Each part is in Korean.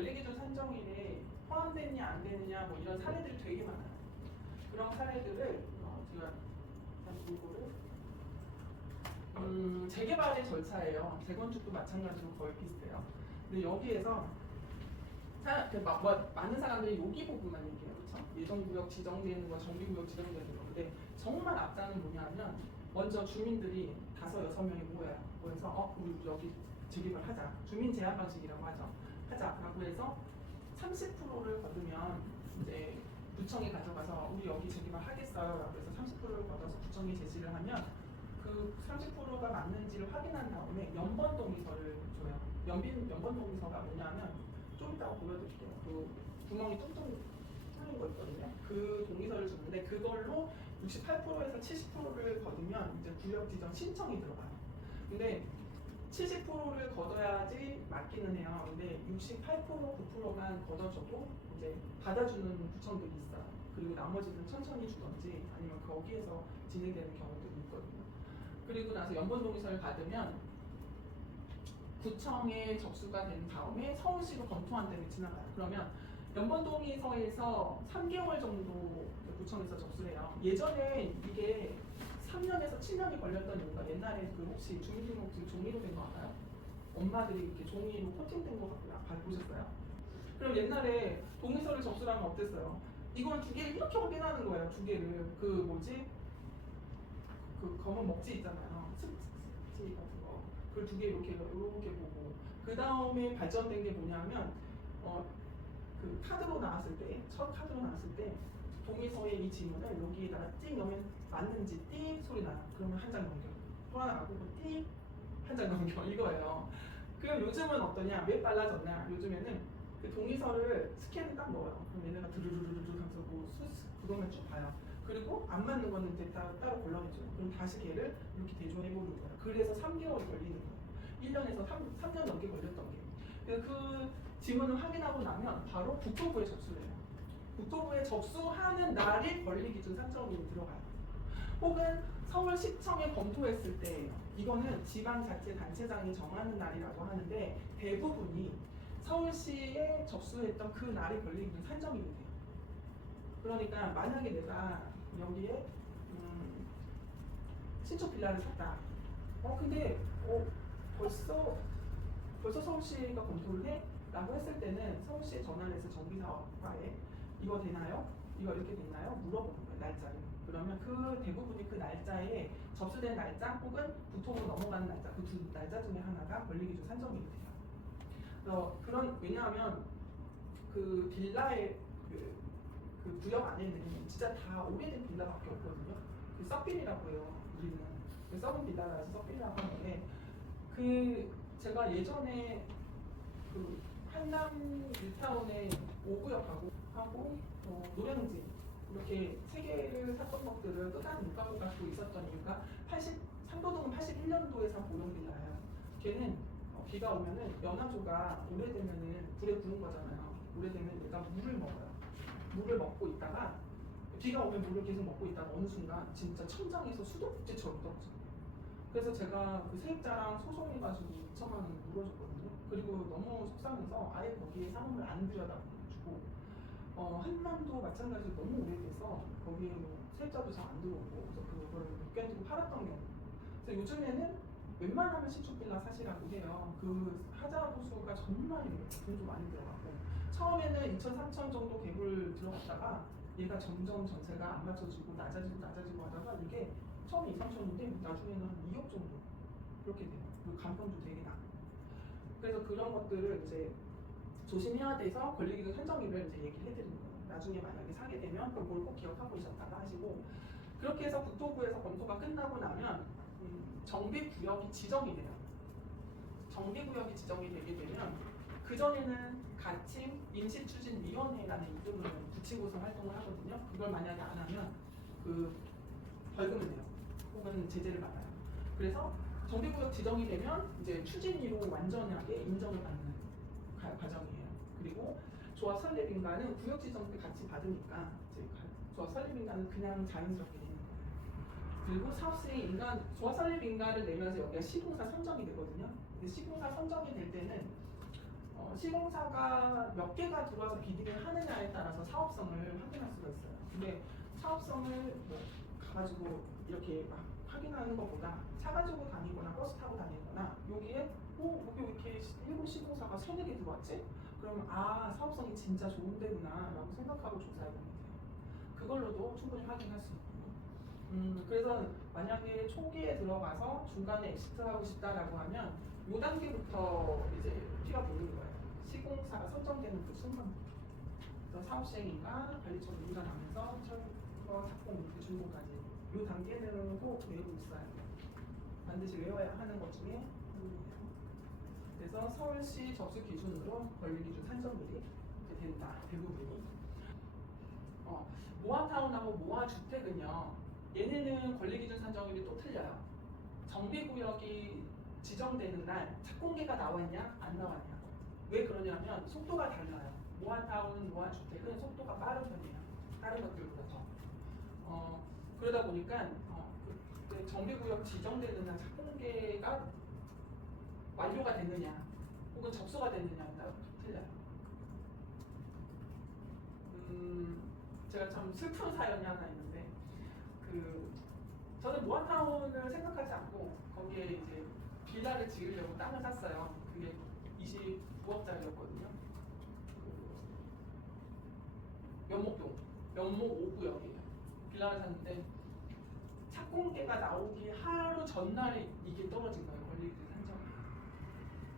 권리기준 산정일에 포함되느냐 안 되느냐 뭐 이런 사례들이 되게 많아요. 그런 사례들을 제가 일단 이거를 재개발의 절차예요. 재건축도 마찬가지로 거의 비슷해요. 근데 여기에서 많은 사람들이 여기 부분만 얘기해요. 그렇죠? 예정구역 지정되는 거, 정비구역 지정되는 거. 근데 정말 앞장은 뭐냐면 먼저 주민들이 5-6명이 모여서 우리 여기 재개발하자. 주민 제한 방식이라고 하자라고 해서 30%를 거두면 이제 구청에 가져가서 우리 여기 재개발 하겠어요라고 해서 30%를 걷어서 구청에 제시를 하면 그 30%가 맞는지를 확인한 다음에 연번 동의서를 줘요. 연번 동의서가 뭐냐면 좀 이따가 보여드릴게요. 그 구멍이 뚱뚱 뚫린 거 있거든요. 그 동의서를 주는데 그걸로 68%에서 70%를 거두면 이제 구역 지정 신청이 들어가요. 근데 70%를 걷어야지 맞기는 해요. 근데 68%, 9%만 걷어줘도 이제 받아주는 구청들이 있어요. 그리고 나머지는 천천히 주던지 아니면 거기에서 진행되는 경우들이 있거든요. 그리고 나서 연번동의서를 받으면 구청에 접수가 된 다음에 서울시로 검토한 데를 지나가요. 그러면 연번동의서에서 3개월 정도 구청에서 접수를 해요. 예전에 이게 3년에서 7년이 걸렸던 이유가 옛날에 그 혹시 주민등록증 종이로 된 거 알아요? 엄마들이 이렇게 종이로 코팅된 거 보셨어요? 그럼 옛날에 동의서를 접수를 하면 어땠어요? 이걸 2개를 이렇게 확인하는 거예요. 2개를. 그 검은 먹지 있잖아요. 습지 같은 거. 그걸 2개 이렇게 보고. 그 다음에 발전된 게 뭐냐면 그 카드로 나왔을 때, 첫 카드로 나왔을 때 동의서의 이 지문을 여기에다가 띵 넣으면 맞는지 띵 소리 나요. 그러면 한 장 넘겨. 또 하나 가고 띵 한 장 넘겨. 이거예요. 그럼 요즘은 어떠냐? 왜 빨라졌냐? 요즘에는 그 동의서를 스캔을 딱 넣어요. 그럼 얘네가 드르르르르 하면서 그거만 쭉 봐요. 그리고 안 맞는 거는 이제 따로 골라내줘요. 그럼 다시 걔를 이렇게 대조해보는 거예요. 그래서 3개월이 걸리는 거예요. 1년에서 3년 넘게 걸렸던 게. 그 지문을 확인하고 나면 바로 국토부에 접수를 해요. 국토부에 접수하는 날이 권리기준 산정일이 들어가요. 혹은 서울시청에 검토했을 때예요. 이거는 지방자치단체장이 정하는 날이라고 하는데 대부분이 서울시에 접수했던 그 날이 권리기준 산정일이 돼요. 그러니까 만약에 내가 여기에 신축 빌라를 샀다. 근데 벌써 서울시가 검토를 해? 라고 했을 때는 서울시에 전화를 해서 정비사업과에 이거 되나요? 이거 이렇게 됐나요? 물어보는 거예요. 날짜를. 그러면 그 대부분이 그 날짜에 접수된 날짜 혹은 국토부로 넘어가는 날짜 그 2 날짜 중에 하나가 권리기준 산정일이 돼요. 왜냐하면 그 빌라의 그 구역 안에는 진짜 다 오래된 빌라밖에 없거든요. 그 썩빌이라고 해요. 우리는 그 썩은 빌라라서 썩빌이라고 하는데 제가 예전에 그 한남 일타운의 5구역하고 노량진 이렇게 3개를 샀던 것들을 끝까지 못 가지고 있었던 이유가 상도동은 81년도에 산 고령 빌라예요. 걔는 비가 오면은 연화조가 오래되면은 불에 구는 거잖아요. 오래되면 얘가 물을 먹어요. 물을 먹고 있다가 비가 오면 물을 계속 먹고 있다가 어느 순간 진짜 천장에서 수도꼭지처럼 떨어져요. 그래서 제가 그 세입자랑 소송해가지고 2천만 원을 물어줬거든요. 그리고 너무 속상해서 아예 거기에 상품을 안 들여다주고 한남도 마찬가지로 너무 오래돼서 거기에 뭐 세입자도 잘 안 들어오고 그래서 그걸 못 견디고 팔았던 경우. 그래서 요즘에는 웬만하면 신축 빌라 사시라고 해요. 그 하자 보수가 정말 돈도 많이 들어가고 처음에는 2천, 3천 정도 갭을 들어갔다가 얘가 점점 전세가 안 맞춰지고 낮아지고 하다가 이게 처음에 2, 3천인데 나중에는 2억 정도 그렇게 돼요. 그리고 간편도 되게 낮고. 그래서 그런 것들을 이제 조심해야 돼서 권리기준 산정일을 이제 얘기를 해드리는 거예요. 나중에 만약에 사게 되면 그걸 꼭 기억하고 있었다가 하시고 그렇게 해서 국토부에서 검토가 끝나고 나면 정비구역이 지정이 돼요. 정비구역이 지정이 되게 되면 그전에는 가칭 임시추진위원회라는 이름을 붙이고서 활동을 하거든요. 그걸 만약에 안 하면 벌금을 내요. 혹은 제재를 받아요. 그래서 정비구역 지정이 되면 이제 추진위로 완전하게 인정을 받는 과정이에요. 그리고 조합 설립인가는 구역 지정 때 같이 받으니까 이제 조합 설립인가는 그냥 자연스럽게 되는 거예요. 그리고 사업수의 조합 설립인가를 내면서 여기가 시공사 선정이 되거든요. 근데 시공사 선정이 될 때는 시공사가 몇 개가 들어와서 비딩을 하느냐에 따라서 사업성을 확인할 수가 있어요. 근데 사업성을 뭐 가가지고 이렇게 막 확인하는 것보다 차 가지고 다니거나 버스 타고 다니거나 여기에 여기 왜 이렇게 일본 시공사가 3-4개 들어왔지? 그러면 사업성이 진짜 좋은 데구나 라고 생각하고 조사해 보면 돼요. 그걸로도 충분히 확인할 수 있고 그래서 만약에 초기에 들어가서 중간에 엑시트하고 싶다라고 하면 요 단계부터 이제 피가 보이는 거예요. 시공사가 선정되는 그 순간부터. 그래서 사업 시행인가 관리처 논의가 나면서 철거, 착공, 준공까지 요 단계는 꼭 외우고 있어야 돼요. 반드시 외워야 하는 것 중에 하나예요. 그래서 서울시 접수 기준으로 권리 기준 산정률이 된다. 대부분이. 모아타운하고 모아주택은요. 얘네는 권리 기준 산정률이 또 틀려요. 정비구역이 지정되는 날 착공계가 나왔냐 안 나왔냐. 왜 그러냐면 속도가 달라요. 모아타운, 모아주택은 속도가 빠른 편이에요. 다른 것들보다 더. 그러다 보니까 그 정비구역 지정되는 날 착공계가 완료가 됐느냐 혹은 접수가 됐느냐에 따라 틀려요. 제가 참 슬픈 사연이 하나 있는데 저는 모아타운을 생각하지 않고 거기에 이제 빌라를 지으려고 땅을 샀어요. 그게 29억짜리였거든요. 연목동, 연목 5구역이에요. 빌라를 샀는데 착공계가 나오기 하루 전날에 이게 떨어진 거예요. 권리기준 산정이.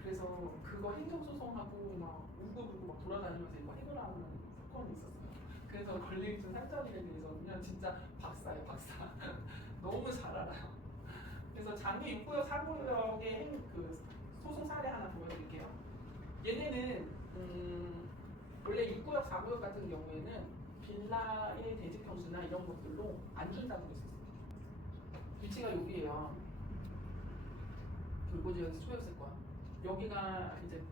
그래서 그거 행정소송하고 막 울고불고 막 돌아다니면서 이거 해결하는 사건이 있었어요. 그래서 권리기준 산정에 대해서는 진짜 박사예요, 박사. 너무 잘 알아요. 그래서 장기 6구역, 4구역의 그 소송 사례 하나 보여드릴게요. 얘네는 원래 6구역, 4구역 같은 경우에는 빌라의 대지 평수나 이런 것들로 안 준다고 했었어요. 위치가 여기예요. 돌고지역에서 초였을 거야. 여기가 이제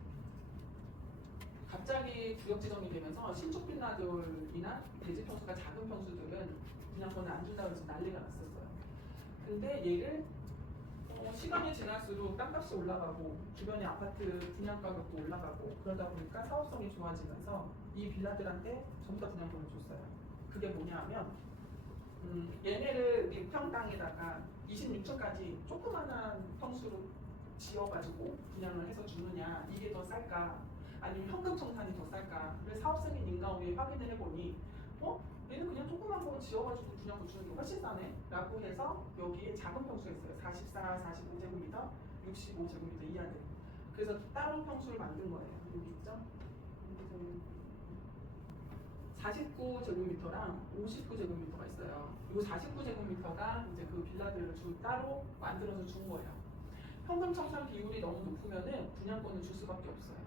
갑자기 구역 지정이 되면서 신축 빌라들이나 대지 평수가 작은 평수들은 분양권을 안 준다고 해서 난리가 났었어요. 근데 얘를 시간이 지날수록 땅값이 올라가고 주변의 아파트 분양 가격도 올라가고 그러다 보니까 사업성이 좋아지면서 이 빌라들한테 전부 다 분양권을 줬어요. 그게 뭐냐면 얘네를 100평 땅에다가 26층까지 조그만한 평수로 지어가지고 분양을 해서 주느냐 이게 더 쌀까 아니면 현금 청산이 더 쌀까를 사업승인 인가 후에 확인을 해보니 얘는 그냥 조그만 거 지어가지고 분양권 주는 게 훨씬 싸네 라고 해서 여기에 작은 평수가 있어요. 44, 45제곱미터, 65제곱미터 이하들. 그래서 따로 평수를 만든 거예요. 여기 있죠? 49제곱미터랑 59제곱미터가 있어요. 이 49제곱미터가 이제 그 빌라들을 따로 만들어서 준 거예요. 현금 청산 비율이 너무 높으면은 분양권을 줄 수밖에 없어요.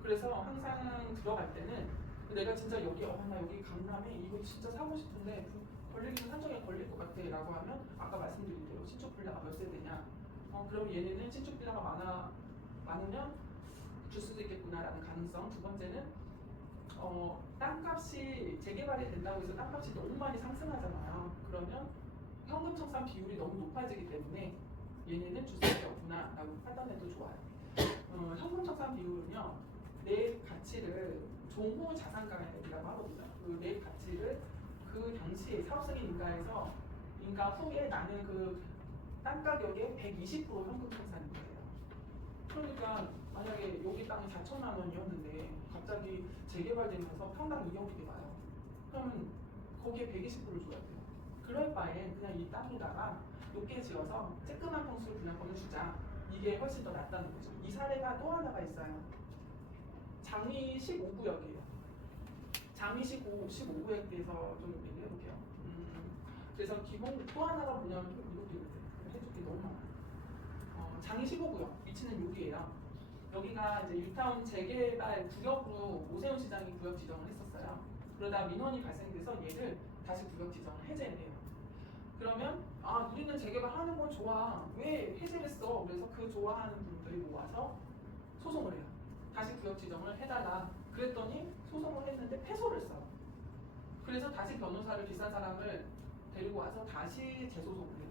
그래서 항상 들어갈 때는 내가 진짜 여기 나 여기 강남에 이거 진짜 사고 싶은데 권리기준 산정에 걸릴 것 같아 라고 하면 아까 말씀드린 대로 신축 빌라가 몇 세대냐 그럼 얘네는 신축 빌라가 많으면 줄 수도 있겠구나 라는 가능성. 두 번째는 땅값이 재개발이 된다고 해서 땅값이 너무 많이 상승하잖아요. 그러면 현금 청산 비율이 너무 높아지기 때문에 얘네는 줄 수밖에 없구나 라고 판단해도 좋아요. 현금 청산 비율은요 내 가치를 종후 자산가액이라고 하거든요. 그 내 가치를 그 당시에 사업승인 인가에서 인가 후에 나는 그 땅 가격의 120% 현금 청산인 거예요. 그러니까 만약에 여기 땅이 4천만 원이었는데 갑자기 재개발되면서 평당 2억이 돼가요. 그러면 거기에 120%를 줘야 돼요. 그럴 바엔 그냥 이 땅에다가 높게 지어서 쬐끄만 평수로 분양권을 주자. 이게 훨씬 더 낫다는 거죠. 이 사례가 또 하나가 있어요. 장위 15구역이에요. 장위 15구역에 대해서 좀 얘기해 볼게요. 그래서 기본 또 하나가 뭐냐면 이것도 해줄 게 너무 많아요. 장위 15구역 위치는 여기예요. 여기가 이제 뉴타운 재개발 구역으로 오세훈 시장이 구역 지정을 했었어요. 그러다 민원이 발생돼서 얘를 다시 구역 지정을 해제해요. 그러면 우리는 재개발하는 건 좋아. 왜 해제했어? 그래서 그 좋아하는 분들이 모아서 소송을 해요. 다시 구역 지정을 해달라. 그랬더니 소송을 했는데 패소를 했어요. 그래서 다시 변호사를 비싼 사람을 데리고 와서 다시 재소송을 해요.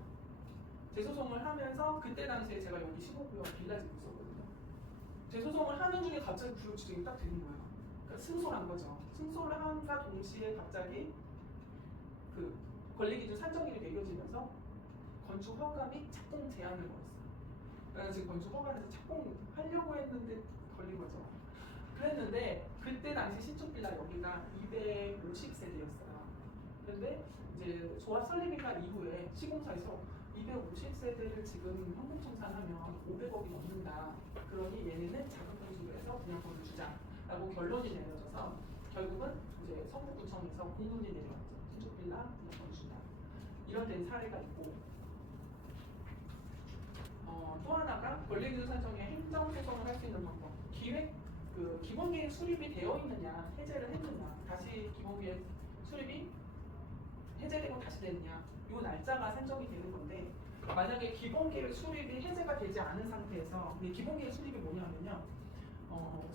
재소송을 하면서 그때 당시에 제가 여기 15구역 빌라 짓고 있었거든요. 재소송을 하는 중에 갑자기 구역 지정이 딱 되는 거예요. 그러니까 승소를 한 거죠. 승소를 함과 동시에 갑자기 그 권리기준 산정일이 매겨지면서 건축 허가 및 착공 제한을 걸었어요. 그래서 지금 건축 허가에서 착공하려고 했는데 걸린 거죠. 그랬는데 그때 당시 신축 빌라 여기가 250세대였어요. 그런데 이제 조합 설립인가 이후에 시공사에서 250세대를 지금 현금청산하면 500억이 넘는다. 그러니 얘네는 자금공수로 해서 분양권을 주자라고 결론이 내려져서 결국은 이제 성북구청에서 공문이 내려왔죠. 신축빌라 분양권 준다. 이런 된 사례가 있고 또 하나가 권리기준 산정에 행정소송을 할 수 있는 방법. 기본계획 수립이 되어 있느냐, 해제를 했느냐, 다시 기본계획 수립이 해제되고 다시 되느냐, 이 날짜가 산정이 되는 건데 만약에 기본계획 수립이 해제가 되지 않은 상태에서 기본계획 수립이 뭐냐면요,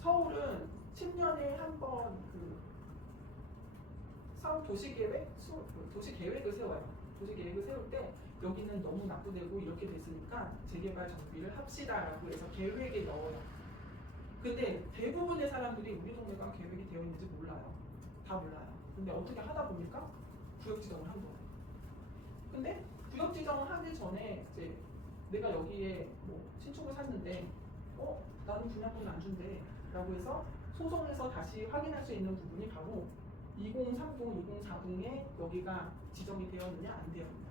서울은 10년에 한 번 서울 도시계획을 세워요. 도시계획을 세울 때 여기는 너무 낙후되고 이렇게 됐으니까 재개발 정비를 합시다라고 해서 계획에 넣어요. 근데 대부분의 사람들이 우리 동네가 계획이 되어 있는지 몰라요. 다 몰라요. 근데 어떻게 하다 보니까 구역 지정을 한 거예요. 근데 구역 지정을 하기 전에 이제 내가 여기에 뭐 신축을 샀는데 나는 분양권 안 준대 라고 해서 소송에서 다시 확인할 수 있는 부분이 바로 2030, 2040에 여기가 지정이 되었느냐 안 되었느냐.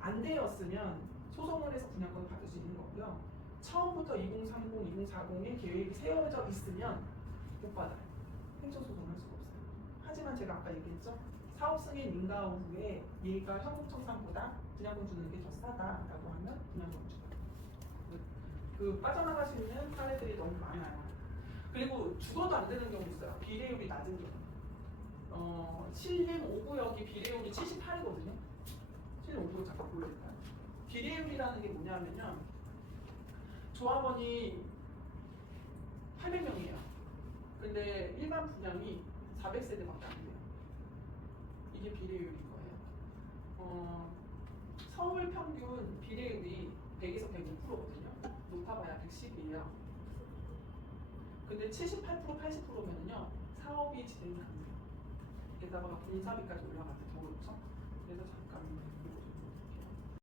안 되었으면 소송을 해서 분양권을 받을 수 있는 거고요. 처음부터 2030, 2040에 계획이 세워져 있으면 못 받아요. 행정소송을 할 수가 없어요. 하지만 제가 아까 얘기했죠. 사업 승인 인가 후에 얘가 현금청산보다 분양권 주는 게 더 싸다라고 하면 분양권 주다. 빠져나갈 수 있는 사례들이 너무 많아요. 그리고 죽어도 안 되는 경우 있어요. 비례율이 낮은 경우. 신림 5구역이 비례율이 78이거든요. 신림 5구역 잠깐 보여드릴까요? 비례율이라는 게 뭐냐면요. 조합원이 800명이에요. 근데 일반 분양이 400세대밖에 안 돼요. 이게 비례율인 거예요. 서울 평균 비례율이 100에서 105%거든요. 높아봐야 110이에요. 근데 78%, 80%면요 사업이 진행이 안 돼요. 게다가 공사비까지 올라가면 더 그렇죠. 그래서 잠깐